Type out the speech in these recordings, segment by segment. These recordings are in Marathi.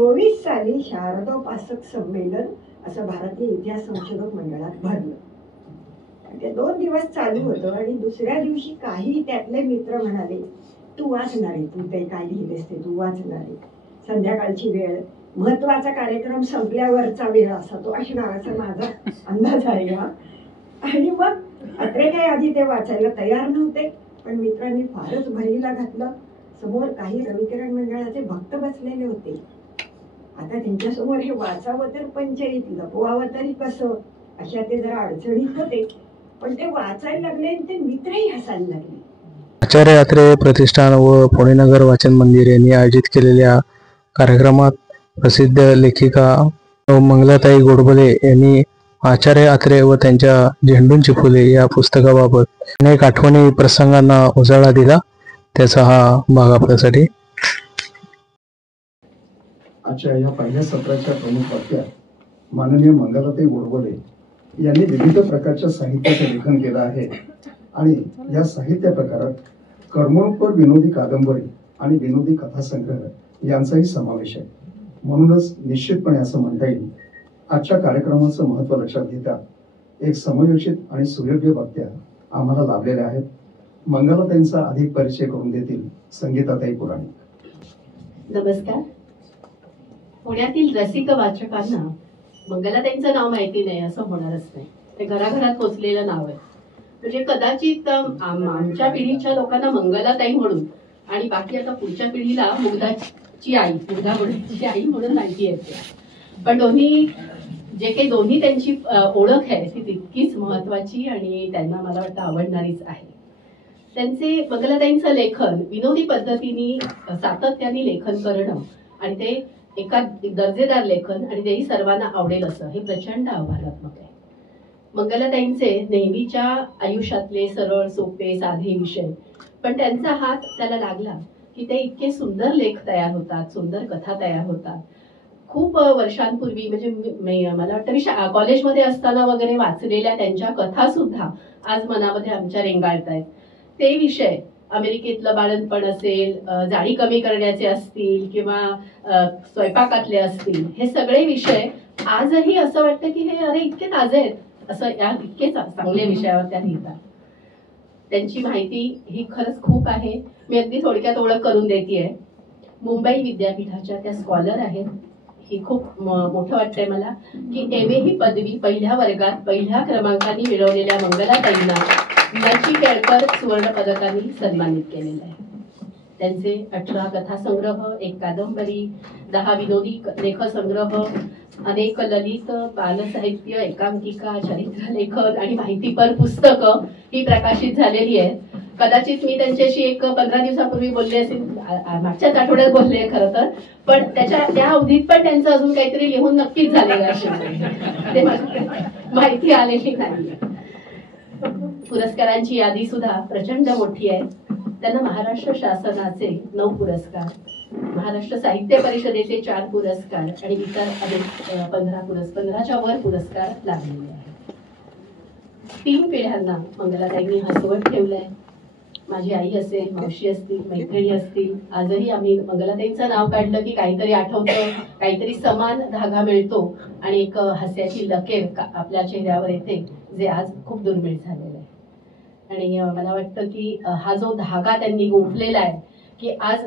24 साली शारदोपासक संमेलन असं भारतीय इतिहास संशोधक मंडळात भरलं. ते 2 दिवस चालू होतं आणि दुसऱ्या दिवशी काही त्यातले मित्र म्हणाले, तू वाचणार आहे, तू ते काय लिहिलेस ते तू वाचणार आहे. संध्याकाळची वेळ, महत्वाचा कार्यक्रम संपल्यावरचा वेळ असा तो असणार असा माझा अंदाज आहे हा. आणि मग अत्रे काही आधी ते वाचायला तयार नव्हते, पण मित्रांनी फारच भरीला घातलं. समोर काही रविकिरण मंडळाचे भक्त बसलेले होते. आता त्यांच्यासमोर हे वाचावं तर पंचायत, लपवावं तरी कसं, अशा ते जरा अडचणीत होते. पण ते वाचायला लागले आणि ते मित्रही हसायला लागले. आचार्य अत्रे प्रतिष्ठान व पुणे नगर वाचन मंदिर यांनी आयोजित केलेल्या कार्यक्रमात प्रसिद्ध लेखिका मंगलाताई गोडबोले यांनी आचार्य अत्रे व त्यांच्या झेंडूंची फुले या पुस्तकाबाबत अनेक आठवणी प्रसंगांना उजाळा दिला. त्याचा हा भाग आपल्यासाठी. आजच्या या पहिल्या सत्राच्या प्रमुख वक्त्या माननीय मंगलाताई गोडबोले यांनी विविध प्रकारच्या साहित्याचं लेखन केलं आहे आणि या साहित्य प्रकारात कर्मणूकपर विनोदी कादंबरी आणि विनोदी कथासंग्रह यांचाही समावेश आहे. म्हणूनच निश्चितपणे असं म्हणता येईल, आजच्या कार्यक्रमाचं महत्त्व लक्षात घेता एक समयोचित आणि सुयोग्य वक्त्या आम्हाला लाभलेल्या आहेत. मंगलाताईंचा अधिक परिचय करून देतील संगीताताई पुराणिक. नमस्कार. पुण्यातील रसिक वाचकांना मंगलाताईंचं नाव माहिती नाही असं होणारच नाही. ते घराघरात पोचलेलं नाव आहे. म्हणजे कदाचित आमच्या पिढीच्या लोकांना मंगलाताई म्हणून आणि बाकी आता पुढच्या पिढीला मुग्धाची आई, मुग्धा गुडेची आई म्हणून माहिती येते. पण दोन्ही त्यांची ओळख आहे ती तितकीच महत्वाची आणि त्यांना मला वाटतं आवडणारीच आहे. त्यांचे मंगलाताईंचं लेखन विनोदी पद्धतीने सातत्याने लेखन करणं आणि ते एका दर्जेदार लेखन आणि तेही सर्वांना आवडेल असं हे प्रचंड आव्हानात्मक आहे. मंगलाताईंचे नेहमीच्या आयुष्यातले सरळ सोपे साधे विषय, पण त्यांचा हात त्याला लागला की ते इतके सुंदर लेख तयार होतात, सुंदर कथा तयार होतात. खूप वर्षांपूर्वी म्हणजे मला वाटतं मी कॉलेजमध्ये असताना वगैरे वाचलेल्या त्यांच्या कथा सुद्धा आज मनामध्ये आमच्या रेंगाळत आहेत. ते विषय अमेरिकेतलं बाळंतपण असेल, जाडी कमी करण्याचे असतील किंवा स्वयंपाकातले असतील, हे सगळे विषय आजही असं वाटतं की हे अरे इतके ताजे आहेत, असं या इतके चांगल्या विषयावर त्या लिहितात. त्यांची माहिती ही खरंच खूप आहे. मी अगदी थोडक्यात ओळख करून देतेय. मुंबई विद्यापीठाच्या त्या स्कॉलर आहेत. ही खूप मोठं वाटतंय मला की MA ही पदवी पहिल्या वर्गात पहिल्या क्रमांकाने मिळवलेल्या मंगलाताईंना वीणाची केळकर सुवर्ण पदकाने सन्मानित केलेलं आहे. त्यांचे 18 कथासंग्रह, 1 कादंबरी, 10 विनोदी लेखसंग्रह, अनेक ललित बालसाहित्य, एकांकिका, चरित्रलेखन आणि माहितीपर पुस्तकं ही प्रकाशित झालेली आहेत. कदाचित मी त्यांच्याशी 15 दिवसापूर्वी बोलले असेल, मागच्याच आठवड्यात बोलले खरं तर, पण त्या अवधीत पण त्यांचं अजून काहीतरी लिहून नक्कीच झालेलं असेल, ते माहिती आलेली नाही. पुरस्कारांची यादी सुद्धा प्रचंड मोठी आहे. त्यांना महाराष्ट्र शासनाचे 9 पुरस्कार, महाराष्ट्र साहित्य परिषदेचे 4 पुरस्कार आणि इतर अनेक 15च्या वर पुरस्कार लाभलेले आहेत. 3 पिढ्यांना मंगलाताईंनी हसवत ठेवलंय. माझी आई असेल, मावशी असतील, मैत्रिणी असतील, आजही आम्ही मंगलाताईंचं नाव काढलं की काहीतरी आठवतं, काहीतरी समान धागा मिळतो आणि एक हास्याची लकेर आपल्या चेहऱ्यावर येते, जे आज खूप दुर्मिळ झालेलं आहे. आणि मला वाटतं की हा जो धागा त्यांनी गुंफलेला आहे की आज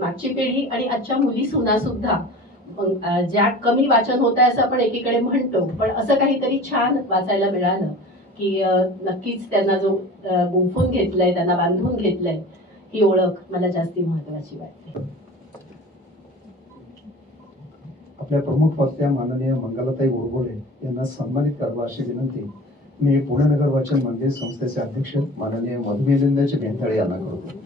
मागची पिढी आणि आजच्या मुली सुना सुद्धा ज्या कमी वाचन होत आहे असं आपण एकीकडे म्हणतो, पण असं काहीतरी छान वाचायला मिळालं की नक्कीच त्यांना जो गुंफून घेतलंय, त्यांना बांधून घेतलंय, ही ओळख मला जास्ती महत्वाची वाटते. आपल्या प्रमुख वक्त्या माननीय मंगलाताई गोडबोले यांना सन्मानित करावं अशी विनंती मी पुणे नगर वाचन मंदिर संस्थेचे अध्यक्ष माननीय मधुमिलिंदाचे भेंताळे यांना करतो.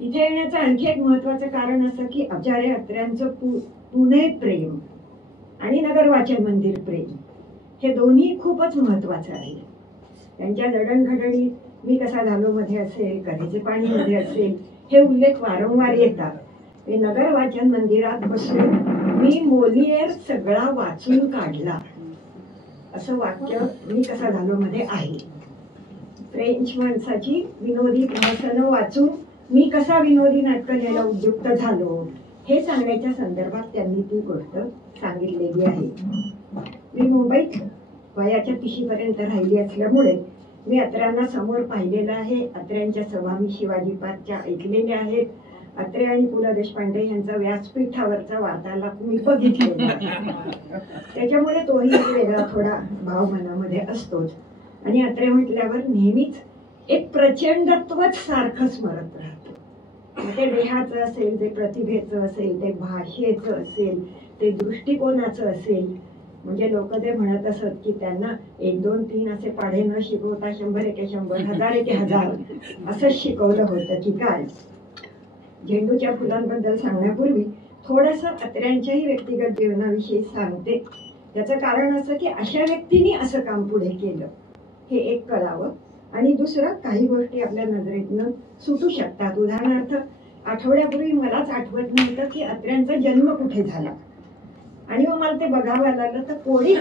इथे येण्याचं आणखी एक महत्वाचं कारण असं की आचार्य अत्र्यांचं पुणे प्रेम आणि नगर वाचन मंदिर प्रेम हे दोन्ही खूपच महत्वाचं आहे. त्यांच्या जडणघडणीत मी कसा झालो मध्ये असेल, कधीचे पाणी मध्ये असेल, हे उल्लेख वारंवार येतात. मी नगर वाचन मंदिरात बसून मी मोलियर सगळा वाचून काढला, असं वाक्य मी कसा झालो मध्ये आहे. फ्रेंच माणसाची विनोदी प्रहसन वाचून मी कसा विनोदी नाटक लिहायला उद्युक्त झालो हे सांगण्याच्या संदर्भात त्यांनी ती गोष्ट सांगितलेली आहे. मी मुंबईत वयाच्या 30 पर्यंत राहिली असल्यामुळे मी अत्र्यांना समोर पाहिलेलं आहे. अत्र्यांच्या सभा मी शिवाजी पार्कच्या ऐकलेल्या आहेत. अत्रे आणि पु ल देशपांडे यांचा व्यासपीठावरचा वार्तालाप मी बघितलेला आहे. त्याच्यामुळे तोही एक वेगळा थोडा भाव मनामध्ये असतोच. आणि अत्रे म्हटल्यावर नेहमीच एक प्रचंडत्वच सारखं स्मरत राहतं. मग ते देहाचं असेल, ते प्रतिभेचं असेल, ते भाषेचं असेल, ते दृष्टिकोनाचं असेल. म्हणजे लोक ते म्हणत असत की त्यांना 1, 2, 3 असे पाढे न शिकवता 100 एके 100, 1000 एके 1000 असं शिकवलं होतं की काय. झेंडूच्या फुलांबद्दल सांगण्यापूर्वी थोडस अत्र्यांच्याही व्यक्तिगत जीवनाविषयी सांगते. त्याचं कारण असं की अशा व्यक्तींनी असं काम पुढे केलं हे एक कळावं. आणि दुसरं, काही गोष्टी आपल्या नजरेतनं सुटू शकतात. उदाहरणार्थ, आठवड्यापूर्वी मलाच आठवत नव्हतं की अत्र्यांचा जन्म कुठे झाला. आणि मग मला ते बघावं लागलं तर कोडीत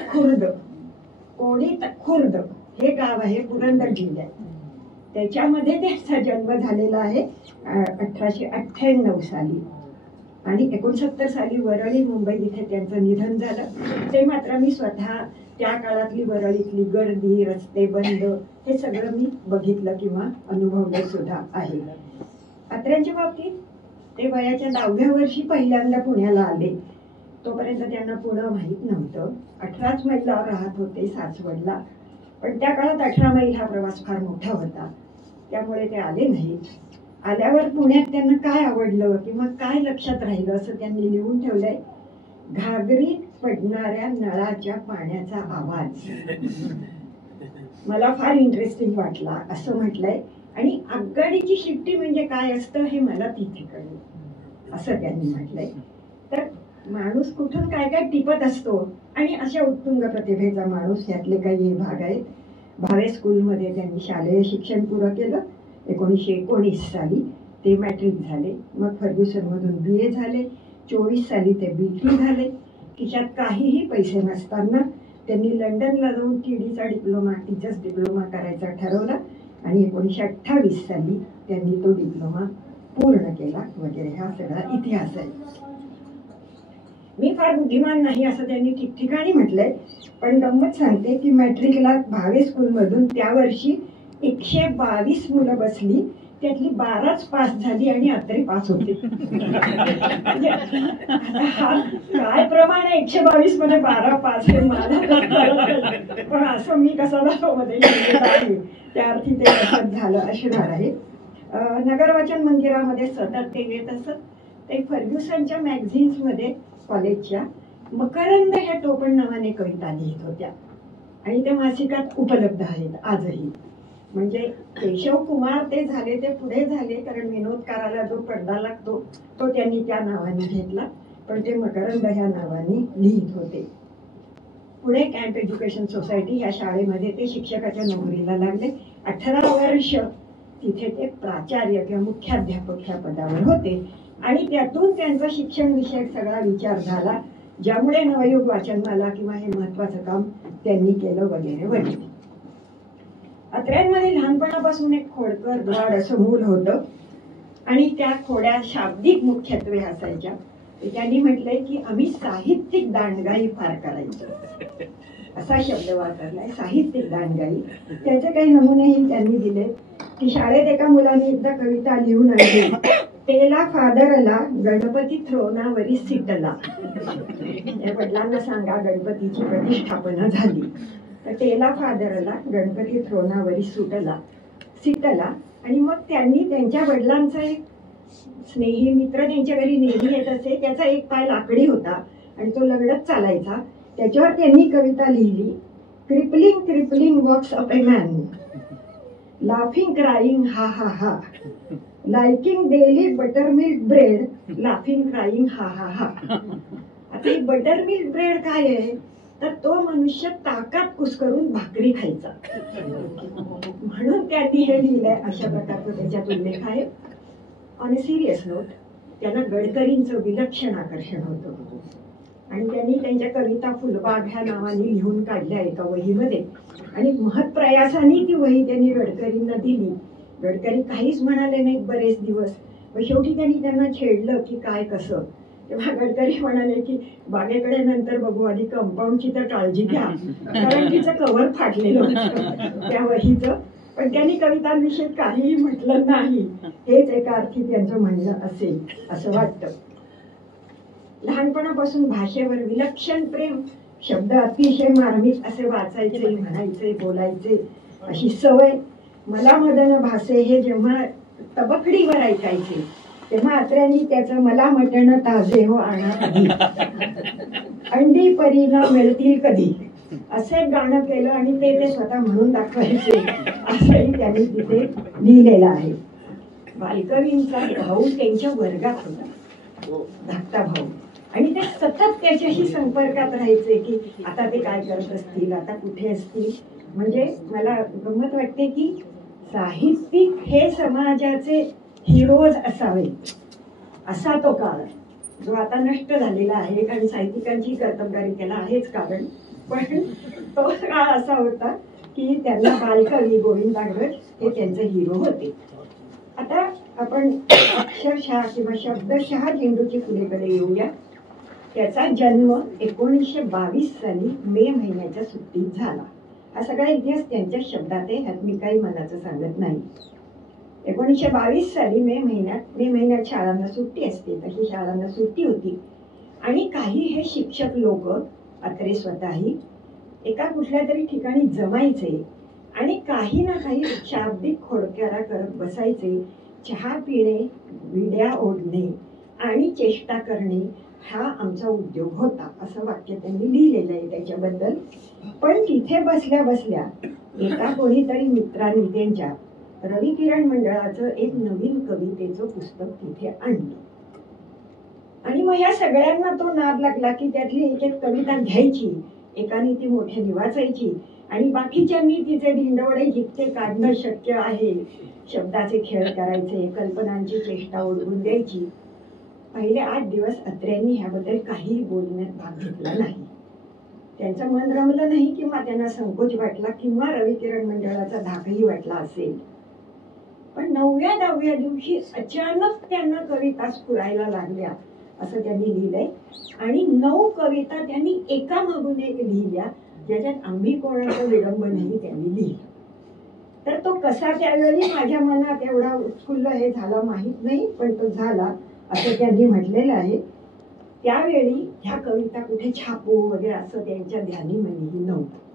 खुर्द हे गाव आहे पुरंदर जिल्ह्यात. त्याच्यामध्ये त्यांचा जन्म झालेला आहे 1898 साली. आणि 69 साली वरळी मुंबई इथे त्यांचं निधन झालं. ते मात्र मी स्वतः त्या काळातली वरळीतली गर्दी, रस्ते बंद हे सगळं मी बघितलं किंवा अनुभवलं सुद्धा आहे. अत्र्यांच्या बाबतीत ते वयाच्या 10व्या वर्षी पहिल्यांदा पुण्याला आले. तोपर्यंत त्यांना पुणं माहीत नव्हतं. 18 मैलावर राहत होते सासवडला. पण त्या काळात 18 मैल हा प्रवास फार मोठा होता, त्यामुळे ते आले नाहीत. आल्यावर पुण्यात त्यांना काय आवडलं किंवा काय लक्षात राहिलं असं त्यांनी लिहून ठेवलंय. घागरीत पडणाऱ्या नळाच्या पाण्याचा आवाज मला फार इंटरेस्टिंग वाटला असं म्हटलंय. आणि आगगाडीची शिट्टी म्हणजे काय असतं हे मला तिथे कळलं असं त्यांनी म्हटलंय. तर माणूस कुठून काय काय टिपत असतो. आणि अशा उत्तुंग प्रतिभेचा माणूस यातले काही भाग आहेत. भावे स्कूलमध्ये त्यांनी शालेय शिक्षण पुरं केलं. 1919 साली ते मॅट्रिक झाले. मग फर्ग्युसनमधून BA झाले. 24 साली ते BT झाले. खिशात काहीही पैसे नसताना त्यांनी लंडनला जाऊन TDचा डिप्लोमा, टीचर्स डिप्लोमा करायचा ठरवला. आणि 1928 साली त्यांनी तो डिप्लोमा पूर्ण केला वगैरे. हा सगळा इतिहास आहे. मी फार बुद्धिमान नाही असं त्यांनी ठिकठिकाणी म्हटलंय. पण गंमत सांगते की मॅट्रिकला भावे स्कूलमधून त्या वर्षी 122 मुलं बसली. त्यातली 12च पास झाली आणि अत्रे पास होते. म्हणजे हा काय प्रमाण आहे 122 मध्ये 12 पास हे मला. पण असं मी कसा झालो मध्ये आहे त्या अर्थी ते लक्षात झालं असणार आहे. नगर वाचन मंदिरामध्ये सतत ते येत असत. ते फर्ग्युसनच्या मॅगझिन्स मध्ये कॉलेजच्या मकरंद ह्या टोपण नावाने कविता लिहित होत्या. आणि त्या मासिकात उपलब्ध आहेत आजही. म्हणजे केशव कुमार ते झाले, ते पुढे झाले, कारण विनोदकाराला जो पडदा लागतो तो त्यांनी त्या नावाने घेतला. पण ते मकरंद ह्या नावाने लिहित होते. पुणे कॅम्प एज्युकेशन सोसायटी ह्या शाळेमध्ये ते शिक्षकाच्या नोकरीला लागले. 18 वर्ष तिथे ते प्राचार्य किंवा मुख्याध्यापक ह्या पदावर होते. आणि त्यातून त्यांचा शिक्षण विषयक सगळा विचार झाला, ज्यामुळे नवयुग वाचनमाला किंवा हे महत्वाचं काम त्यांनी केलं वगैरे वगैरे. अत्र्यांमध्ये लहानपणापासून एक खोडकर द्वाड असं मूल होतं. आणि त्या खोड्या शाब्दिक मुख्यत्वे असायच्या. त्यांनी म्हटलंय की आम्ही साहित्यिक दांडगाई फार करायचो असा शब्द वापरलाय, साहित्यिक दांडगाई. त्याचे काही नमुनेही त्यांनी दिले की शाळेत एका मुलाने एकदा कविता लिहून आणली. तेला फादरला गणपती थ्रोनावरी सिटला. या वडिलांना सांगा गणपतीची प्रतिष्ठापना झाली. तर तेला फादरला गणपती थ्रोनावरी सिटला. आणि मग त्यांनी त्यांच्या वडिलांचा एक स्नेही मित्र त्यांच्या घरी नेहमी येत असे. त्याचा एक पाय लाकडी होता आणि तो लगडत चालायचा. त्याच्यावर त्यांनी कविता लिहिली. क्रिपलिंग क्रिपलिंग वॉक्स अप ए मॅन, लाफिंग क्राईंग हा हा हा, liking daily buttermilk bread, laughing crying हा हा हा. आता ही बटरमिल्क ब्रेड काय आहे तर तो मनुष्य ताकात कुस्करून भाकरी खायचा, म्हणून त्यांनी हे लिहिलंय. अशा प्रकारचं त्याच्यात उल्लेख आहे. ऑन अ सिरियस नोट, त्यांना गडकरींचं विलक्षण आकर्षण होतं आणि त्यांनी त्यांच्या कविता फुलबाग ह्या नावाने लिहून काढल्या एका वहीमध्ये आणि महत्प्रयासाने ती वही त्यांनी गडकरींना दिली. गडकरी काहीच म्हणाले नाहीत बरेच दिवस. मग शेवटी त्यांना छेडलं की काय कसं. तेव्हा गडकरी म्हणाले की बागेकडे नंतर बघू, आधी कंपाऊंडची तर काळजी घ्या, कारण तिचं कव्हर फाटलेलं होतं त्या वहीचं. पण त्यांनी कवितांविषयी काहीही म्हटलं नाही, हेच एका अर्थी त्यांचं म्हणणं असेल असं वाटतं. लहानपणापासून भाषेवर विलक्षण प्रेम, शब्द अतिशय मार्मिक असे वाचायचे, म्हणायचे, बोलायचे अशी सवय. मला मदन भासे हे जेव्हा तबकडीवर ऐकायचे तेव्हा अत्र्यांनी त्याचं मला मटण ताजे हो आणा कधी, अंडी परी न मिळतील कधी असे गाणं केलं आणि ते स्वतः म्हणून दाखवायचे असंही त्यांनी तिथे लिहिलेलं आहे. बालकवींचा भाऊ त्यांच्या वर्गात होता, धाकटा भाऊ, आणि ते सतत त्याच्याशी संपर्कात राहायचे की आता ते काय करत असतील, आता कुठे असतील. म्हणजे मला गंमत वाटते की साहित्यिक हे समाजाचे हिरोज असावे असा तो काळ जो आता नष्ट झालेला आहे, आणि साहित्यिकांची कर्तबगारी त्याला आहेच कारण. पण तो काळ असा होता की त्यांना बालकवी गोविंदाग्रज हे त्यांचे हिरो होते. आता आपण अक्षरशः किंवा शब्दशः झेंडूची फुलेकडे येऊया. त्याचा जन्म 1922 साली मे महिन्याच्या सुट्टीत झाला. हा सगळा इतिहास त्यांच्या शब्दात आहे, ह्यात मी काही मनाचं सांगत नाही. 1922 साली मे महिन्यात शाळांना सुट्टी असते, तशी शाळांना सुट्टी होती आणि काही हे शिक्षक लोक, अत्रे स्वतःही, एका कुठल्या तरी ठिकाणी जमायचे आणि काही ना काही शाब्दिक खोडक्यारा करत बसायचे. चहा पिणे, विड्या ओढणे आणि चेष्टा करणे हा आमचा उद्योग होता, असं वाक्य त्यांनी लिहिलेलं आहे त्याच्याबद्दल. पण तिथे बसल्या बसल्या एका कोणीतरी मित्रांनी त्यांच्या रवी किरण मंडळाचं एक नवीन कवितेचं पुस्तक तिथे आणलं आणि मग या सगळ्यांना तो नाद लागला की त्यातली एक एक कविता घ्यायची, एकाने ती मोठ्याने वाचायची आणि बाकीच्यांनी तिचे धिंडवडे जितके काढणं शक्य आहे, शब्दाचे खेळ करायचे, कल्पनांची चेष्टा ओढवून द्यायची. पहिले 8 दिवस अत्र्यांनी ह्याबद्दल काही बोलण्यात भाग घेतला नाही. त्यांचं मन रमलं नाही किंवा त्यांना संकोच वाटला किंवा रवी किरण मंडळाचा धाकही वाटला असेल. पण 9व्या-10व्या दिवशी अचानक त्यांना कविता स्फुरायला लागल्या असं त्यांनी लिहिलंय आणि 9 कविता त्यांनी एकामागून एक लिहिल्या, ज्याच्यात आम्ही कोणाचं विडंबनही त्यांनी लिहिलं. तर तो कसा त्यावेळी माझ्या मनात एवढा उत्फुल्ल हे झाला माहित नाही, पण तो झाला असं त्यांनी म्हटलेलं आहे. त्यावेळी ह्या कविता कुठे छापू वगैरे असं त्यांच्या ध्यानी मनीही नव्हतं.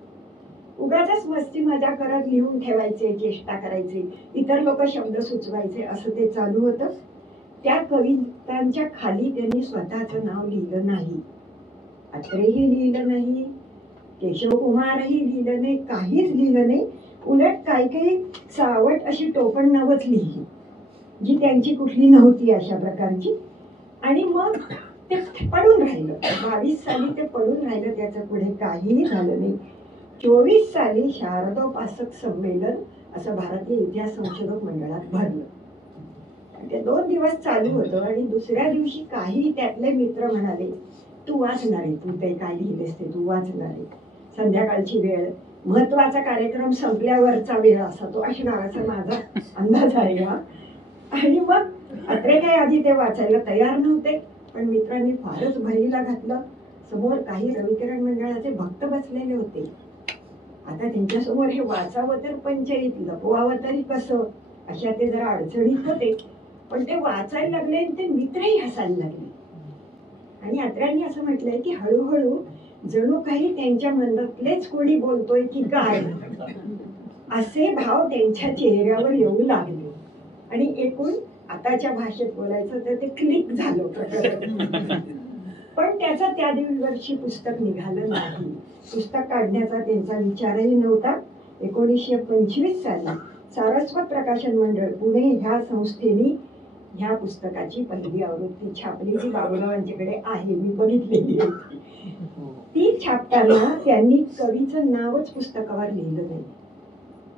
उगाचच मस्ती मजा करत लिहून ठेवायचे, चेष्टा करायचे, इतर लोक शब्द सुचवायचे, असं ते चालू होतं. त्या कवितांच्या खाली त्यांनी स्वतःचं नाव लिहिलं नाही, अत्रेही लिहिलं नाही, केशव कुमारही लिहिलं नाही, काहीच लिहिलं नाही. उलट काही सावट अशी टोपण नावच लिहिली जी त्यांची कुठली नव्हती अशा प्रकारची. आणि मग ते पडून राहिलं. 22 साली ते पडून राहिलं, त्याचं पुढे काहीही झालं नाही. 24 साली शारदोपासक संमेलन असं भारतीय इतिहास संशोधक मंडळात भरलं. ते 2 दिवस चालू होतं आणि दुसऱ्या दिवशी काही त्यातले मित्र म्हणाले, तू वाचणार आहे, तू ते काय लिहिलेस ते तू वाचणार आहे. संध्याकाळची वेळ, महत्वाचा कार्यक्रम संपल्यावरचा वेळ असा तो असणार असा माझा अंदाज आहे हा. आणि मग अत्रे काय आधी ते वाचायला तयार नव्हते, पण मित्रांनी फारच भरीला घातलं. समोर काही रविकिरण मंडळाचे भक्त बसलेले होते. आता त्यांच्यासमोर हे वाचावं तर पंचायत, लपवावं तरी कसं, अशा ते जरा अडचणीत होते. पण ते वाचायला लागले आणि ते मित्रही हसायला लागले. आणि अत्र्यांनी असं म्हटलंय की हळूहळू जणू काही त्यांच्या मनातलेच कोणी बोलतोय की काय असे भाव त्यांच्या चेहऱ्यावर येऊ लागले. आणि एकूण आताच्या भाषेत बोलायचं तर ते क्लिक झालं प्रकरण. पण त्याचं त्या वर्षी पुस्तक निघालं नाही. पुस्तक काढण्याचा त्यांचा विचारही नव्हता. 1925 साली सारस्वत प्रकाशन मंडळ पुणे ह्या संस्थेने ह्या पुस्तकाची पहिली आवृत्ती छापली, जी बाबूरावांच्याकडे आहे, मी बघितलेली आहे. ती छापताना त्यांनी कवीचं नावच पुस्तकावर लिहिलं नाही,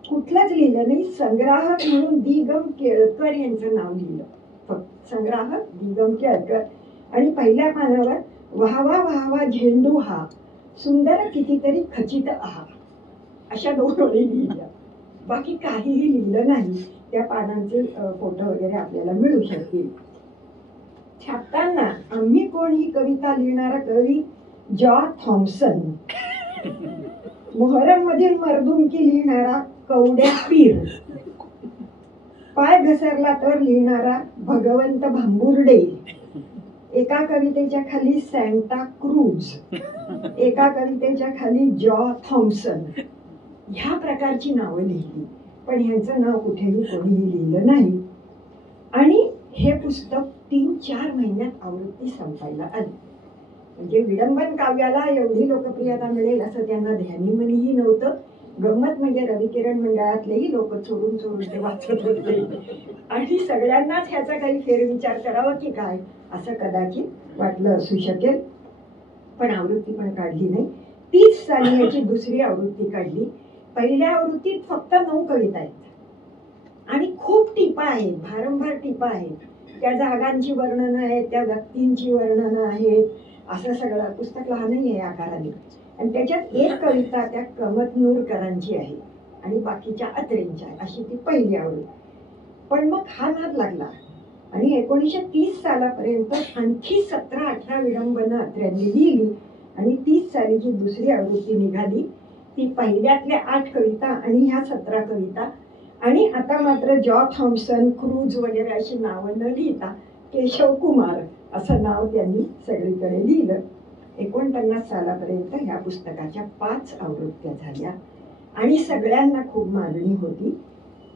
कुठलंच लिहिलं नाही. संग्राहक म्हणून दिगम केळकर यांचं नाव लिहिलं. संग्राहक दिगम केळकर. आणि पहिल्या पानावर वाहवा वाहवा झेंडू हा सुंदर कितीतरी खचित आहा, अशा 2 ओळी लिहिल्या. बाकी काहीही लिहिलं नाही. त्या पानांचे फोटो वगैरे आपल्याला मिळू शकतील. छापताना आम्ही कोण ही कविता लिहिणारा कवी जॉ थॉम्सन, मोहरम मधील मर्दुमकी लिहिणारा कवड्या पीर, पाय घसरला तर लिहिणारा भगवंत भांबुर्डे, एका कवितेच्या खाली सॅन्टा क्रूज, एका कवितेच्या खाली जॉ थॉम्सन, ह्या प्रकारची नावं लिहिली. पण ह्यांचं नाव कुठेही कोणीही लिहिलं नाही. आणि हे पुस्तक 3-4 महिन्यात आवृत्ती संपायला आली. म्हणजे विडंबन काव्याला एवढी लोकप्रियता मिळेल असं त्यांना ध्यानीमनीही नव्हतं. गंमत म्हणजे रविकिरण मंडळातलेही लोक चोरून चोरून ते वाचत होते. आणि सगळ्यांनाच ह्याचा काही फेरविचार करावा की काय असं कदाचित वाटलं असू शकेल. पण आवृत्ती पण काढली नाही. 30 साली याची दुसरी आवृत्ती काढली. पहिल्या आवृत्तीत फक्त 9 कविता आहेत आणि खूप टिपा आहेत, भारंभार टिपा आहेत. त्या जागांची वर्णनं आहेत, त्या व्यक्तींची वर्णनं आहेत. असं सगळं पुस्तक लहानही आहे आकाराने. आणि त्याच्यात एक कविता त्या कमतनूरकरांची आहे आणि बाकीच्या अत्रेंच्या आहे. अशी ती पहिली आवृत्ती. पण मग हा नाद लागला आणि 1930 सालापर्यंत आणखी 17-18 विडंबनं अत्र्यांनी लिहिली. आणि 30 सालीची दुसरी आवृत्ती निघाली. ती पहिल्यातल्या 8 कविता आणि ह्या 17 कविता. आणि आता मात्र जॉ थॉम्सन, क्रूज वगैरे अशी नावं न लिहिता केशव कुमार असं नाव त्यांनी सगळीकडे लिहिलं. 49 सालापर्यंत ह्या पुस्तकाच्या 5 आवृत्त्या झाल्या आणि सगळ्यांना खूप मागणी होती.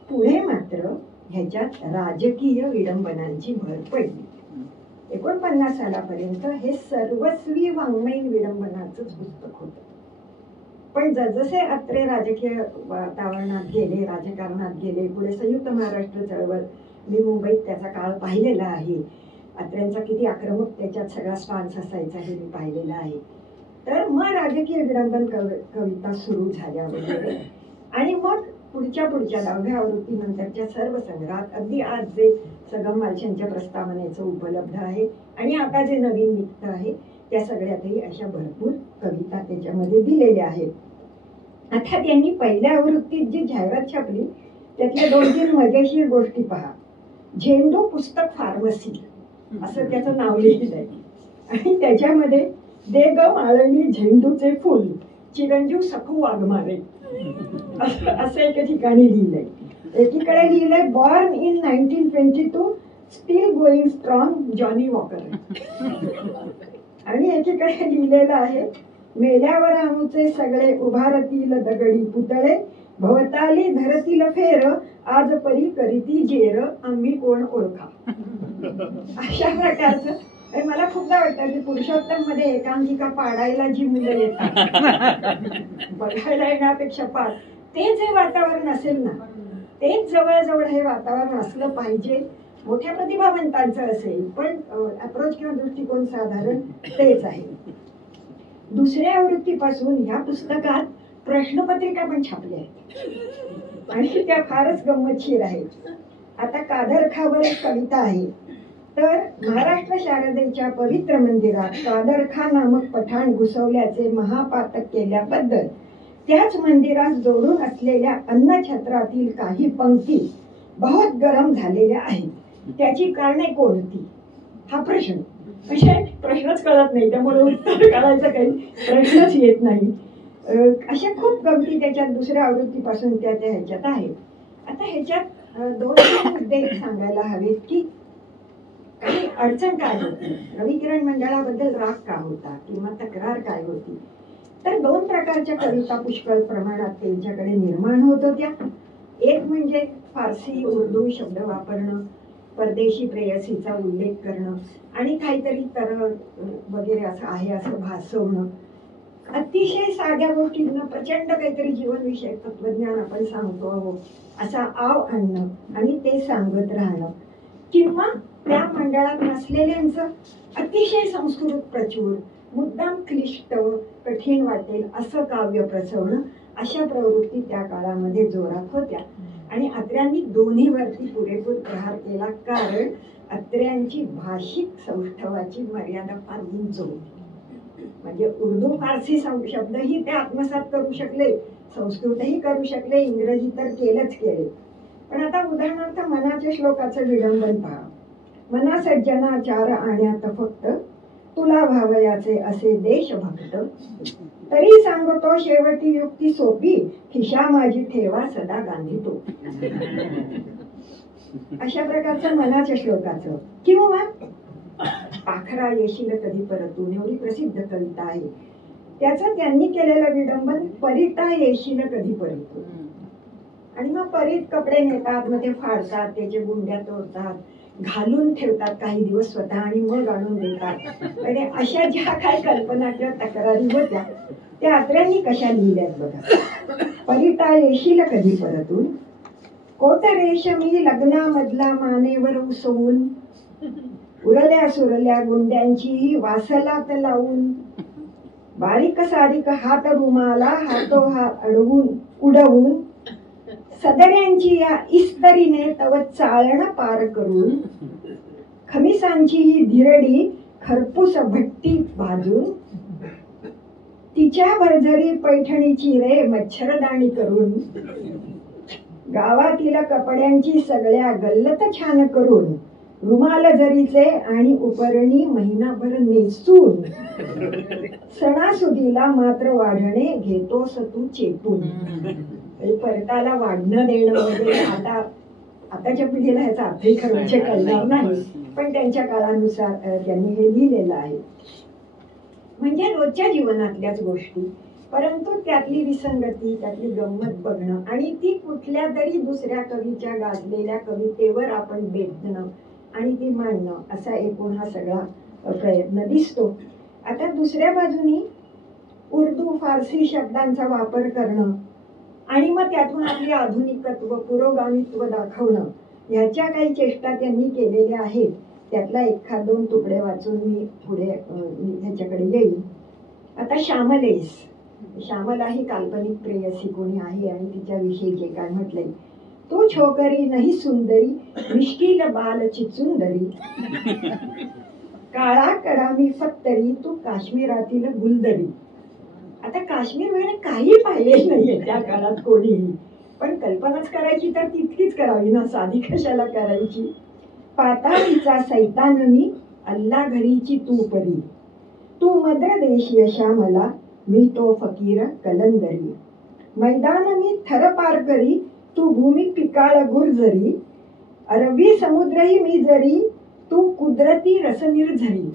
पुढे मात्र ह्याच्यात राजकीय विडंबनांची भर पडली. 49 सालापर्यंत हे सर्वस्वी वाङ्मयीन विडंबनाचंच पुस्तक होतं. पण जसजसे अत्रे राजकीय वातावरणात गेले, राजकारणात गेले, पुढे संयुक्त महाराष्ट्र चळवळ, मी मुंबईत त्याचा काळ पाहिलेला आहे. अत्र्यांचा किती आक्रमक त्याच्यात सगळा स्टान्स असायचा हे मी पाहिलेलं आहे. तर मग राजकीय विडंबन कविता सुरू झाल्या वगैरे. आणि मग पुढच्या 10व्या आवृत्तीनंतरच्या सर्व संग्रहात अगदी आज जे सगम मालशांच्या प्रस्तावनेचं उपलब्ध आहे आणि आता जे नवीन निघत आहे त्या सगळ्यातही अशा भरपूर कविता त्याच्यामध्ये दिलेल्या आहेत. आता त्यांनी पहिल्या आवृत्तीत जी जाहिरात छापली त्यातल्या 2-3 मजेशीर गोष्टी पहा. झेंडू पुस्तक फार्मसी असं त्याचं नाव लिहिलंय आणि त्याच्यामध्ये दे ग माळणी झेंडूचे फुल चिरंजीव सखू वाघमारे असं एके ठिकाणी लिहिलंय. एकीकडे लिहिलंय born in 1922 steel going strong Johnny walker. आणि एकीकडे लिहिलेलं आहे मेल्यावर आमचे सगळे उभारतील दगडी पुतळे भवताली धरतील फेर आज परी करीती जेर आम्ही कोण ओळखा. अशा प्रकारचं मला खूपदा वाटतं की पुरुषोत्तम मध्ये एकांकिका पाडायला जी मुलं येतात बघायला येण्यापेक्षा पाड ते जे वातावरण असेल ना तेच जवळजवळ हे वातावरण असलं पाहिजे. मोठ्या प्रतिभावंतांचं असेल पण अप्रोच किंवा दृष्टिकोन साधारण तेच आहे. दुसऱ्या आवृत्तीपासून ह्या पुस्तकात प्रश्नपत्रिका पण छापल्या आहेत आणि त्या फारच गंमतशीर आहेत. आता कादरखावर एक कविता आहे. तर महाराष्ट्र शारदेच्या पवित्र मंदिरात कादरखा नामक पठाण घुसवल्याचे महापातक केल्याबद्दल त्याच मंदिरात जोडून असलेल्या अन्नछत्रातील काही पंक्ती बहुत गरम झालेल्या आहेत. त्याची कारणे कोणती हा प्रश्न. म्हणजे प्रश्नच कळत नाही त्यामुळे उत्तर काढायचा काही प्रश्नच येत नाही. अशा खूप गमती त्याच्यात दुसऱ्या आवृत्तीपासून त्या ह्याच्यात आहेत. आता ह्याच्यात 2 मुद्दे सांगायला हवेत की काही अडचण काय होती, रविकिरण मंडळाबद्दल राग का होता किंवा तक्रार काय होती. तर 2 प्रकारच्या कविता पुष्कळ प्रमाणात त्यांच्याकडे निर्माण होत होत्या. एक म्हणजे फारसी उर्दू शब्द वापरणं, परदेशी प्रेयसीचा उल्लेख करणं आणि काहीतरी तर वगैरे असं आहे असं भासवणं. अतिशय साध्या गोष्टींना प्रचंड काहीतरी जीवनविषयक तत्वज्ञान आपण सांगतो आहोत असा आव आणणं आणि ते सांगत राहणं. किंवा त्या मंडळात नसलेल्यांचं अतिशय संस्कृत प्रचूर मुद्दाम क्लिष्ट कठीण वाटेल असं काव्य प्रसवणं. अशा प्रवृत्ती त्या काळामध्ये जोरात होत्या आणि अत्र्यांनी दोन्हीवरती पुरेपूर प्रहार केला. कारण अत्र्यांची भाषिक सौष्ठवाची मर्यादा फार उंच होती. म्हणजे उर्दू फारसी शब्दही ते आत्मसात करू शकले, संस्कृतही करू शकले, इंग्रजी तर केलंच केले. पण आता उदाहरणार्थ मनाच्या श्लोकाचं विडंबन पहा. मना सज्जनाचार आण्यात फक्त तुला व्हावयाचे असे देशभक्त, तरी सांगतो शेवटी युक्ती सोपी, खिशा माझी ठेवा सदा गांधी तो. अशा प्रकारचं मनाच्या श्लोकाचं. किंवा पाखरा येशील कधी परतून, एवढी प्रसिद्ध कविता आहे. त्याचं त्यांनी केलेलं विडंबन, परिता येशील कधी परतून. आणि मग परीत कपडे नेतात, मग ते फाडतात, त्याचे गुंड्या तोडतात, घालून ठेवतात काही दिवस स्वतः आणि मग आणून देतात. म्हणजे अशा ज्या काही कल्पना किंवा तक्रारी होत्या त्या अत्र्यांनी कशा लिहिल्यात बघा. परिता येशील कधी परतून, कोट रेशमी लग्नामधला मानेवर उसवून, उरल्या सुरल्या गुंड्यांची वासलात लावून, बारीक सारीक हात रुमाला हातोहात अडवून उडवून, सदऱ्यांची या इस्तरीने तव चाळण पार करून, खमिसांची ही धिरडी खरपूस भट्टीत भाजून, तिच्या भरझरी पैठणीची रे मच्छरदाणी करून, गावातील कपड्यांची सगळ्या गल्लत छान करून, रुमाल जरीचे आणि उपरणी महिनाभर नेसून, सणासुदीला मात्र वाढणे घेतोस तू चेपून. परताला वाढणं देणं वगैरे आताच्या पिढीला ह्याचा अर्थही खरं कळणार नाही, पण त्यांच्या काळानुसार त्यांनी हे लिहिलेलं आहे. म्हणजे रोजच्या जीवनातल्याच गोष्टी, परंतु त्यातली विसंगती, त्यातली गंमत बघणं आणि ती कुठल्या तरी दुसऱ्या कवीच्या गाजलेल्या कवितेवर आपण बेतणं आणि ती मांडणं, असा एकूण हा सगळा प्रयत्न दिसतो. आता दुसऱ्या बाजूनी उर्दू फारसी शब्दांचा वापर करणं आणि मग त्यातून आपली आधुनिकत्व, पुरोगामित्व दाखवणं, ह्याच्या काही चेष्टा त्यांनी केलेल्या आहेत. त्यातला एखाद दोन तुकडे वाचून मी पुढे ह्याच्याकडे येईल. आता श्यामलेस, श्यामला ही काल्पनिक प्रेयसी कोणी आहे आणि तिच्याविषयी जे काय म्हटलंय, तू छोकरी नाही सुंदरी, मिश्किल बाल चिचुंदरी, काळा कडा मी फत्तरी, तू काश्मीरातील गुलदरी. आता काश्मीर वगैरे काही पाहिले नाहीये त्या काळात कोणीही, पण कल्पनाच करायची तर तितकीच करावी ना, साधी कशाला करायची. पाताळीचा सैतान मी, अल्ला घरीची तू परी, तू मद्र देशीय श्यामला, मी तो फकीर कलंदरी. मैदान मी थर पार करी, तू भूमी पिकाळ गुर्जरी, अरबी समुद्रही मी जरी, तू कुदरती रसनिर्झरी.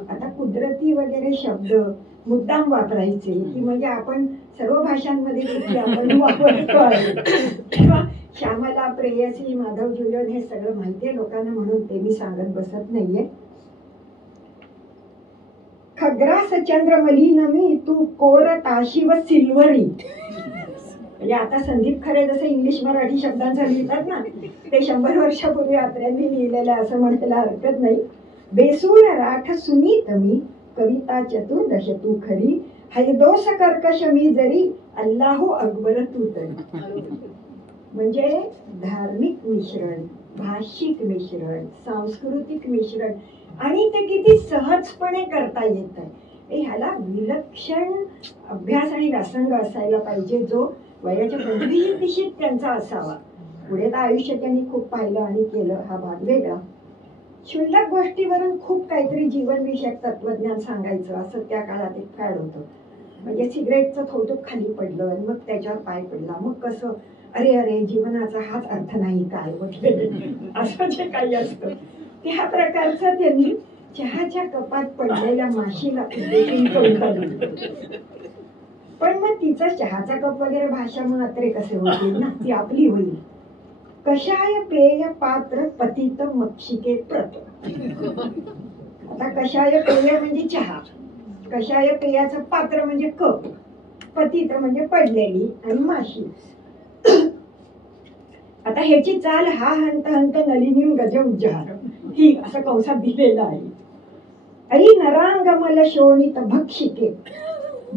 आता कुदरती वगैरे शब्द मुद्दाम वापरायचे की म्हणजे आपण सर्व भाषांमध्ये आपण वापरतो आहे. किंवा श्यामला, प्रेयसी, माधव जुलियन हे सगळं माहितीये लोकांना, म्हणून ते मी सांगत बसत नाहीये. खग्रास चंद्रमलिन मी, तू कोर ताशी व सिल्वरी. म्हणजे आता संदीप खरे जसं इंग्लिश मराठी शब्दांचा लिहितात ना, ते 100 वर्षापूर्वी अत्र्यांनी लिहिलेलं असं म्हणायला हरकत नाही. बेसूर राठ सुनीत मी, कविता चतुर्दश तू खरी, हैदोस कर्कश मी जरी, अल्लाहू अकबर तू तरी. म्हणजे धार्मिक मिश्रण, भाषिक मिश्रण, सांस्कृतिक मिश्रण, आणि ते किती सहजपणे करता येत आहे. ह्याला विलक्षण अभ्यास आणि व्यासंग असायला पाहिजे, जो वयाच्या 25-30 त्यांचा असावा. पुढे तर आयुष्य त्यांनी खूप पाहिलं आणि केलं, हा भाग वेगळा. क्षुल्लक गोष्टीवरून खूप काहीतरी जीवनविषयक तत्वज्ञान सांगायचं, असं त्या काळात एक फॅड होतं. म्हणजे सिगरेटचं थोडं खाली पडलं आणि मग त्याच्यावर पाय पडला, मग कसं अरे अरे जीवनाचा हाच अर्थ नाही काय वगैरे असं जे काही असतं त्या प्रकारचं त्यांनी चहाच्या कपात पडलेल्या माशीला उद्देशून कविता लिहिली. पण मग तिचा चहाचा कप वगैरे भाषा मग अत्रे कसे होतील ना, ती आपली होईल. कषाय पेय पात्र पतित मक्षिके प्रत. आता कषाय पेय म्हणजे चहा, कषाय पेयाचं पात्र म्हणजे कप, पतित म्हणजे पडलेली आणि माशी. आता ह्याची चाल हा हंत हंत नलिनीम गज उज्जहार ही असं कंसात दिलेलं आहे. ऐ नरांगमल शोणित भक्षिके,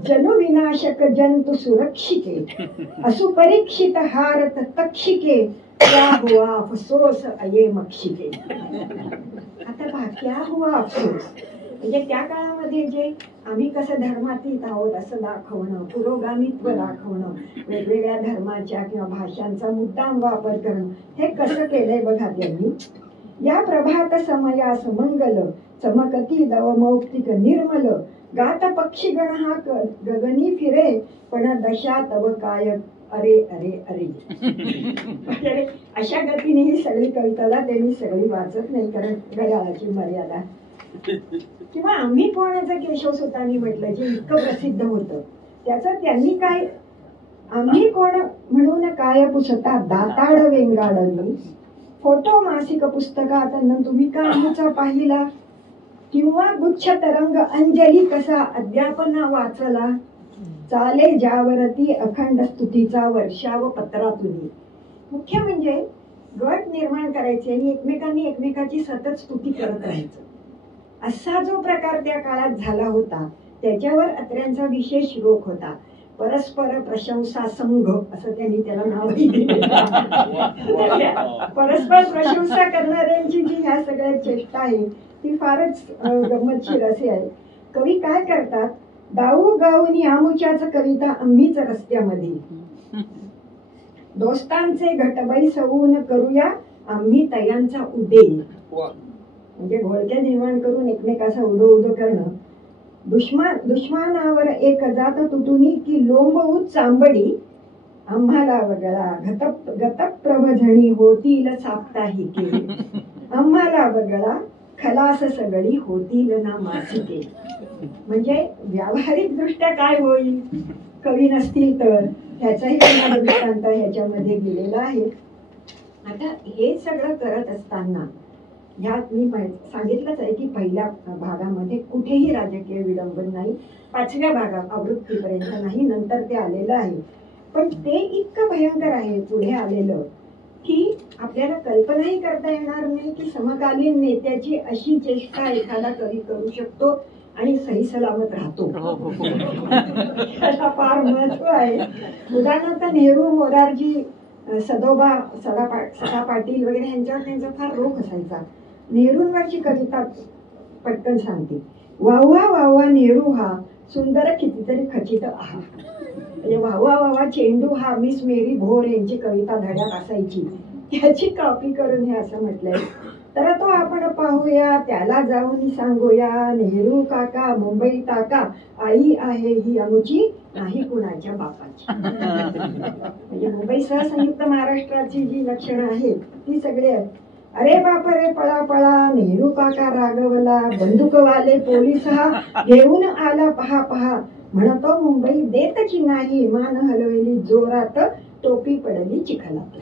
जनु विनाशक जंतु सुरक्षिके, असुपरीक्षित हारत तक्षिके, क्या हुआ अफसोस अये मक्षिके. आता क्या हुआ अफसोस, म्हणजे त्या काळामध्ये जे आम्ही कसं धर्मातीत आहोत असं दाखवणं, पुरोगामित्व दाखवणं, वेगवेगळ्या धर्माच्या किंवा भाषांचा मुद्दाम वापर करणं, हे कसं केलंय बघा त्यांनी. या प्रभात समयास मंगल चमकती दवमौक्तिक निर्मल गात पक्षीगण हा गगनी फिरे पण दशा तव काय अरे अरे अरे. म्हणजे अशा गतीने ही सगळी कविताला त्यांनी सगळी वाचत नाही, कारण घड्याळाची मर्यादा. किंवा आम्ही कोणाचं केशवसुतांनी म्हटलं जे इतकं प्रसिद्ध होतं त्याचं त्यांनी काय, आम्ही कोण म्हणून काय पुसता दाताड वेंगाडली फोटो मासिक पुस्तकात तुम्ही का आमचा पाहिला, किंवा गुच्छ तरंग अंजली कसा अद्यापन वाचला, चाले ज्यावरती अखंड स्तुतीचा वर्षाव पत्रातून. मुख्य म्हणजे गट निर्माण करायचे आणि एकमेकांनी एकमेकाची सतत स्तुती करत राहायचं, असा जो प्रकार त्या काळात झाला होता त्याच्यावर अत्र्यांचा विशेष रोख होता. परस्पर प्रशंसा संघ असं त्यांनी त्याला नावही दिलेलं. परस्पर प्रशंसा करणाऱ्यांची जी ह्या सगळ्या चेष्टा आहे ती फारच गंमतशीर अशी आहे. कवी काय करतात, दाऊ गाऊनी आमुच्याच कविता आम्हीच रस्त्यामध्ये, दोस्तांचे घटबाई सवून करूया आम्ही तयांचा उदे. म्हणजे घोळक्या निर्माण करून एकमेकाचा उदो उदो करणं. दुश्मनावर एक जात तुटुनी की लोंबऊ चांबडी, आम्हाला वगळा गतप्रभजणी होतील साप्ताहिके, आम्हाला वगळा खलास सगळी होतील ना मासिके. म्हणजे व्यावहारिक दृष्ट्या काय होईल कवी नसतील तर, ह्याचाही दृष्टांत ह्याच्यामध्ये दिलेला आहे. आता हे सगळं करत असताना ह्यात मी सांगितलंच आहे की पहिल्या भागामध्ये कुठेही राजकीय विडंबन नाही, 5व्या भागात आवृत्तीपर्यंत नाही, नंतर ते आलेलं आहे. पण ते इतकं भयंकर आहे पुढे आलेलं की आपल्याला कल्पनाही करता येणार नाही की समकालीन नेत्याची अशी चेष्टा एखादा कवी करू शकतो आणि सही सलामत राहतो. त्याला फार महत्व आहे. उदाहरणार्थ नेहरू, मोरारजी, सदा पाटील वगैरे ह्यांच्यावर त्यांचा फार रोख असायचा. नेहरूंवरची कविता पटकन सांगते. वाहवा वाहवा नेहरू हा सुंदर कितीतरी खचित आहा. म्हणजे वाहवा वाहवा चेंडू हा मिस मेरी भोर यांची कविता धड्यात असायची, त्याची कॉपी करून हे असं म्हटलंय. तर तो आपण पाहूया, त्याला जाऊन सांगूया, नेहरू काका मुंबई टाका, आई आहे ही आमुची नाही कुणाच्या बापाची. म्हणजे मुंबईसह संयुक्त महाराष्ट्राची जी लक्षणं आहेत ती सगळे आहेत. अरे बाप रे पळा पळा, नेहरू काका रागवला, बंदूकवाले पोलीस हा घेऊन आला पहा पहा, म्हणतो मुंबई देतची नाही, मान हलवली जोरात, टोपी पडली चिखलात.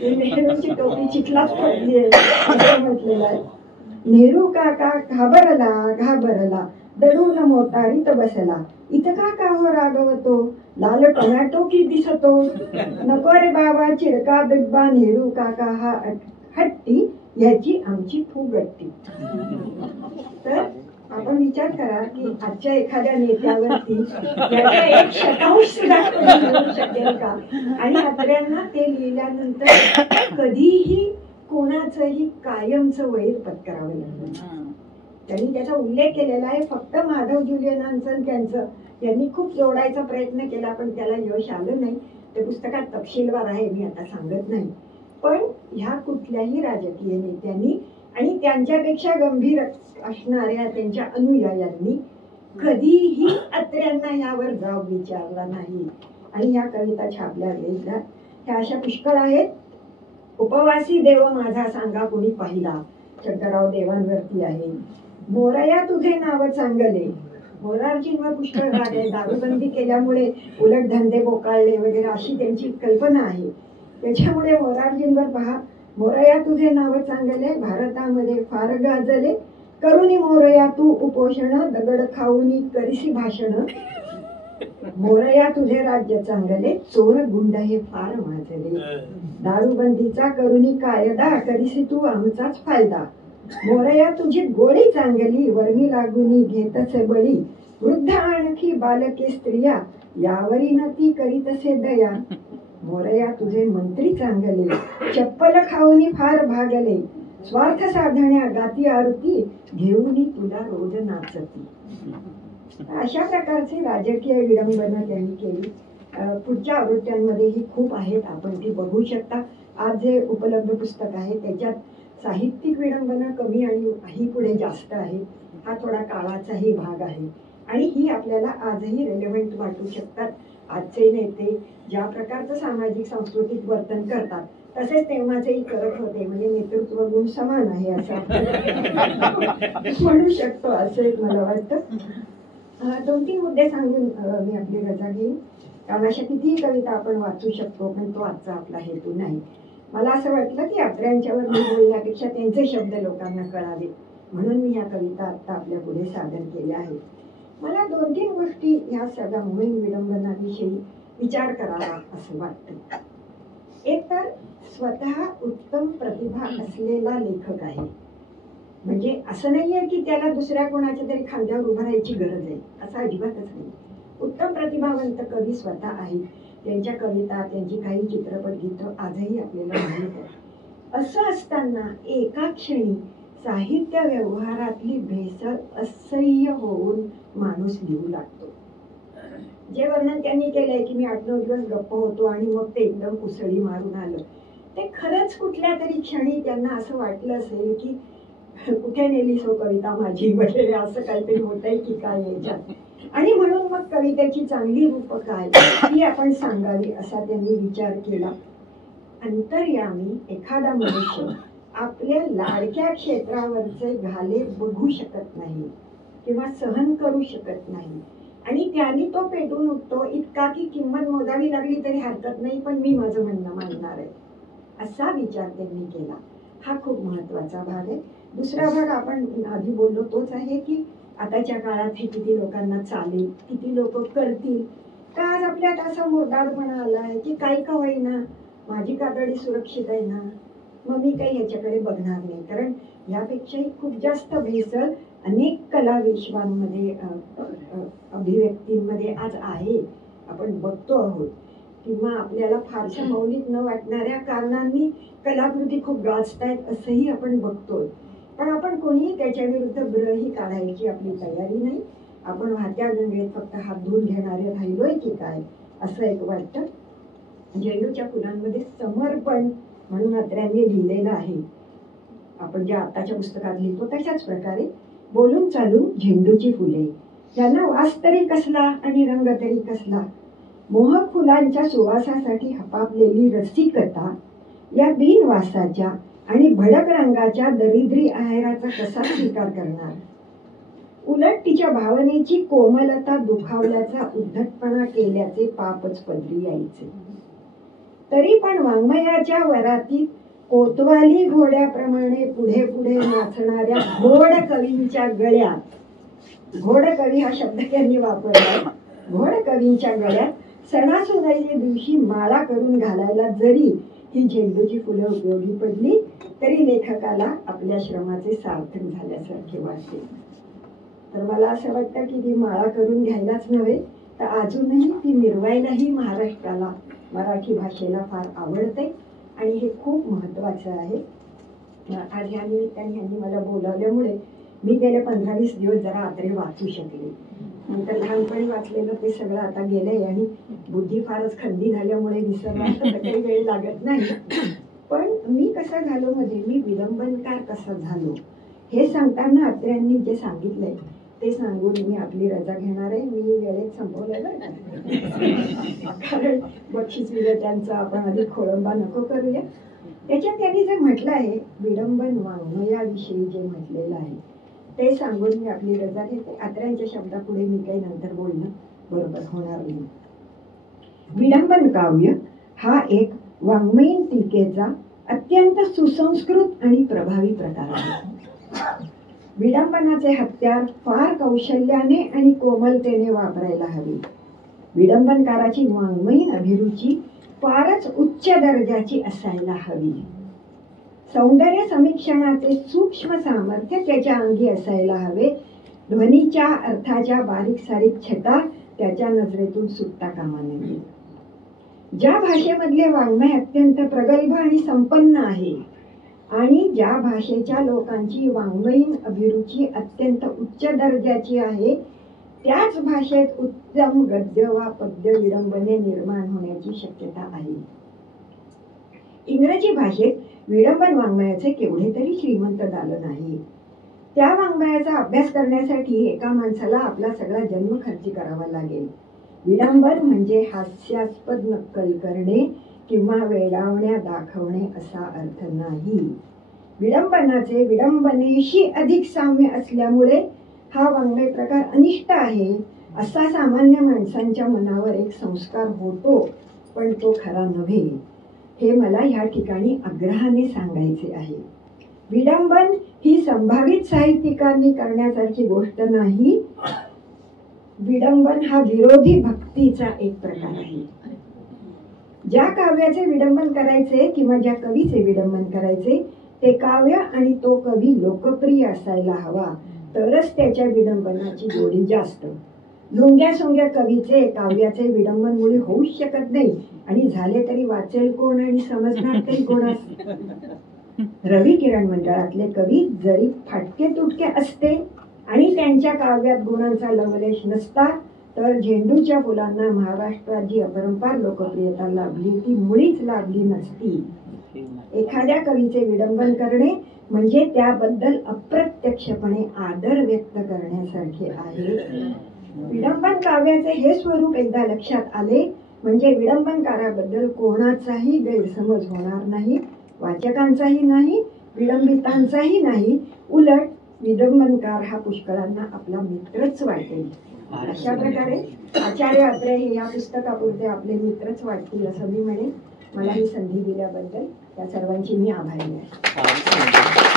नेहरूची टोपी चिखलात पडली असं म्हटलेलं आहे. नेहरू काका घाबरला दडून मोटारीत बसला, इतका का हो रागवतो, लाल टोमॅटो की दिसतो, नको रे बाबा चिरका बिब्बा, नेहरू काका हा हट्टी, याची आमची फुगट्टी. तर आपण विचार करा की आजच्या एखाद्या नेत्यावरती याचा एक शतांश सुद्धा करू शकेल का. आणि अत्र्यांना ते लिहिल्यानंतर कधीही कोणाचंही कायमचं वैर पत्करावं लागलं. त्यांनी त्याचा उल्लेख केलेला आहे. फक्त माधव जुलियनांचं त्यांचं यांनी खूप जोडायचा प्रयत्न केला पण त्याला यश आलं नाही. ते पुस्तकात तपशीलवार आहे, मी आता सांगत नाही. पण ह्या कुठल्याही राजकीय नेत्यांनी आणि त्यांच्यापेक्षा गंभीर असणाऱ्या त्यांच्या अनुयायांनी कधीही अत्र्यांना यावर जाब विचारला नाही. आणि ह्या कविता छापल्या गेल्या ह्या अशा पुष्कळ आहेत. उपवासी देव माझा सांगा कोणी पाहिला, शंकरराव देवांवरती आहे. मोरया तुझे नाव चांगले, मोरारजींवर पुष्कळ राग आहे. दारूबंदी केल्यामुळे उलट धंदे बोकाळले वगैरे अशी त्यांची कल्पना आहे. त्याच्यामुळे मोरारजींवर पहा, मोरया तुझे नाव चांगले, भारतामध्ये फार गाजले, करुणी मोरया तू उपोषण, दगड खाऊनी करीसी भाषण, मोरया तुझे राज्य चांगले, चोर गुंड हे फार माजले, दारूबंदीचा करुणी कायदा, करीसी तू आमचाच फायदा, मोरया तुझी गोळी चांगली, वर्मी लागुनी घेतसे बळी, वृद्ध आणखी बालके स्त्रिया, यावरी न ती करीतसे दया, मोरया तुझे मंत्री चांगले, चप्पल खाऊनी फार भागले, स्वार्थ साधण्या गाती आरती घेऊन तुला रोज नाचती. अशा प्रकारचे राजकीय विडंबना त्यांनी केली. पुढच्या आवृत्त्यांमध्येही खूप आहेत, आपण ती बघू शकता. आज जे उपलब्ध पुस्तक आहे त्याच्यात साहित्यिक विडंबना कमी आणि ही पुढे जास्त आहे. हा थोडा काळाचाही भाग आहे आणि ही आपल्याला आजही रेलेव्हंट वाटू शकतात. आजचे नेते ज्या प्रकारचं सामाजिक सांस्कृतिक वर्तन करतात तसेच तेव्हाचेही करत होते. म्हणजे नेतृत्व गुण समान आहे असं म्हणू शकतो. असं एक मला वाटतं. 2-3 मुद्दे सांगून मी आपली रजा घेईन. कारण अशा कितीही कविता आपण वाचू शकतो, पण तो आजचा आपला हेतू नाही. मला असं वाटलं की अत्र्यांच्यावर मी बोलण्यापेक्षा त्यांचे शब्द लोकांना कळावे म्हणून मी ह्या कविता आता आपल्या पुढे सादर केल्या आहेत. मला 2-3 गोष्टी ह्या सगळ्या मोहीम विडंबनाविषयी विचार करावा असं वाटतं. एक तर स्वतः उत्तम प्रतिभा असलेला लेखक आहे. म्हणजे असं नाहीये की त्याला दुसऱ्या कोणाच्या तरी खांद्यावर उभं राहायची गरज आहे, असं अजिबातच नाही. उत्तम प्रतिभावंत कवी स्वतः आहेत. त्यांच्या कविता, त्यांची काही चित्रपट गीतं आजही आपल्याला माहीत आहे. असं असताना एका क्षणी साहित्य व्यवहारातली भेसळ असह्य होऊन माणूस लिहू लागतो. जे वर्णन त्यांनी केलंय की मी 8-9 दिवस गप्प होतो आणि मग ते एकदम उसळी मारून आलं, ते खरंच कुठल्या तरी क्षणी त्यांना असं वाटलं असेल की कुठे नेली सो कविता माझी वगैरे असं काहीतरी होतंय की काय याच्यात. आणि म्हणून मग कवितेची चांगली रूप काय ती आपण सांगावी असा त्यांनी विचार केला. अंतर्यामी एखादा मनुष्य आपल्या लाडक्या क्षेत्रावरचे घाले बघू शकत नाही किंवा सहन करू शकत नाही आणि त्याने तो पेटून उठतो इतका की किंमत मोजावी लागली तरी हरकत नाही, पण मी माझं म्हणणं मांडणार आहे, असा विचार त्यांनी केला. हा खूप महत्वाचा भाग आहे. दुसरा भाग आपण आधी बोललो तोच आहे की आताच्या काळात हे किती लोकांना चालेल, किती लोक करतील. का आज आपल्यात असा मुरडाळपणा आलाय की काही का होईना माझी कातडी सुरक्षित आहे ना, मग मी काही ह्याच्याकडे बघणार नाही. कारण यापेक्षाही खूप जास्त भेसळ अनेक कला विश्वांमध्ये अभिव्यक्तींमध्ये आज आहे, आपण बघतो आहोत. किंवा आपल्याला फारशा मौलिक न वाटणाऱ्या कारणांनी कलाकृती खूप गाजतायत असंही आपण बघतोय. पण आपण कोणीही त्याच्या विरुद्ध ब्रही काढायची आपली तयारी नाही. आपण वाहत्या गंगेत फक्त हात धुवून घेणारे राहिलोय की काय असं एक वाटतं. झेंडूच्या फुलांमध्ये समर्पण म्हणून अत्र्यांनी लिहिलेलं आहे. आपण ज्या आताच्या पुस्तकात लिहितो तशाच प्रकारे बोलून चालून झेंडूची फुले, त्यांना वास तरी कसला आणि रंग तरी कसला, मोहक फुलांच्या सुवासासाठी हपापलेली रसिकता या बिनवासाच्या आणि भडक रंगाच्या दरिद्री आहेराचा कसा स्वीकार करणार. उलट तिच्या भावनेची कोमलता दुखावल्याचा उद्धटपणा केल्याचे पापच पदरी यायचे. तरी पण वाङ्मयाच्या वरातीत कोतवाली घोड्याप्रमाणे पुढे पुढे नाचणाऱ्या घोड कवींच्या गळ्यात, घोड कवी हा शब्द त्यांनी वापरला, घोड कवींच्या गळ्यात सणासुदीच्या दिवशी माळा करून घालायला जरी ही झेंडूची फुलं उपयोगी पडली तरी लेखकाला आपल्या श्रमाचे सार्थक झाल्यासारखे वाटते. तर मला असं वाटतं की ती माळा करून घ्यायलाच नव्हे तर अजूनही ती मिरवायलाही महाराष्ट्राला, मराठी भाषेला फार आवडते आणि हे खूप महत्वाचं आहे. आज या निमित्ताने यांनी मला बोलावल्यामुळे मी गेले 15-20 दिवस जरा आत्रे वाचू शकले. नंतर लहानपणी वाचलेलं ते सगळं आता गेलंय आणि बुद्धी फारच खंडी झाल्यामुळे विसरण्यास काही वेळ लागत नाही. पण मी कसा झालो मध्ये, मी विडंबनकार कसा झालो हे सांगताना अत्र्यांनी जे सांगितलंय ते सांगून मी आपली रजा घेणार आहे. मी वेळेत संपवलंय बरं का, कारण बक्षीस विजेत्यांचा आपण आधी खोळंबा नको करूया. त्याच्यात त्यांनी जे म्हटलं आहे विडंबन वाङ्मयाविषयी जे म्हटलेलं आहे ते सांगून मी आपली रजा घेते. अत्र्यांच्या शब्दापुढे मी काही नंतर बोलणं बरोबर होणार नाही. विडंबन काव्य हा एक वाङ्मयीन टीकेचा अत्यंत सुसंस्कृत आणि प्रभावी प्रकार आहे. विडंबनाचे हत्यार फार कौशल्याने आणि कोमलतेने वापरायला हवे. विडंबनकाराची वाङ्मयीन अभिरुची फारच उच्च दर्जाची असायला हवी. सौंदर्य समीक्षणाचे सूक्ष्म सामर्थ्य त्याच्या अंगी असायला हवे. ध्वनीच्या अर्थाच्या बारीक सारीक छटा त्याच्या नजरेतून सुटता कामा नये. ज्या भाषेमधले वाङ्मय अत्यंत प्रगल्भ आणि संपन्न आहे आणि ज्या भाषेच्या लोकांची वाङ्मयीन अभिरुची अत्यंत उच्च दर्जाची आहे त्याच भाषेत उत्तम गद्य वा पद्य विडंबने निर्माण होण्याची शक्यता आहे. इंग्रजी भाषेत विडंबन वाङ्मयाचे केवढे तरी श्रीमंत दालन आहे. त्या वाङ्मयाचा अभ्यास करण्यासाठी एका माणसाला आपला सगळा जन्म खर्ची करावा लागेल. विडंबन म्हणजे हास्यास्पद नक्कल करणे किंवा वेडावण्या दाखवणे असा अर्थ नाही. विडंबनाचे विडंबनेशी अधिक साम्य असल्यामुळे हा वाङ्मय प्रकार अनिष्ट आहे असा सामान्य माणसांच्या मनावर एक संस्कार होतो, पण तो खरा नव्हे हे मला या ठिकाणी आग्रहाने सांगायचे आहे. विडंबन ही संभावित साहित्यिकांनी करण्यासारखी गोष्ट नाही. विडंबन हा विरोधी भक्तीचा एक प्रकार आहे. ज्या काव्याचे विडंबन करायचे किंवा ज्या कवीचे विडंबन करायचे ते काव्य आणि तो कवी लोकप्रिय असायला हवा, तरच त्याच्या विडंबनाची गोडी जास्त. लुंग्या सोंग्या कवीचे काव्याचे विडंबन मुळे होऊच शकत नाही, आणि झाले तरी वाचेल कोण आणि समजणार तरी कोणास. रवी किरण मंडळातले कवी जरी फाटके तुटके असते आणि त्यांच्या काव्यात गुणांचा लवलेश नसता, तर झेंडूच्या फुलांना महाराष्ट्रात जी अपरंपार लोकप्रियता लाभली ती मुळीच लाभली नसती. एखाद्या कवीचे विडंबन करणे म्हणजे त्याबद्दल अप्रत्यक्षपणे आदर व्यक्त करण्यासारखे आहे. विडंबन काव्याचे हे स्वरूप एकदा लक्षात आले म्हणजे विडंबनकाराबद्दल कोणाचाही गैरसमज होणार नाही, वाचकांचाही नाही, विडंबितांचाही नाही. उलट विडंबनकार हा पुष्कळांना आपला मित्रच वाटेल. अशा प्रकारे आचार्य अत्रे हे या पुस्तकापुरते आपले मित्रच वाटतील असं मी म्हणेन. मला ही संधी दिल्याबद्दल त्या सर्वांची मी आभारी आहे.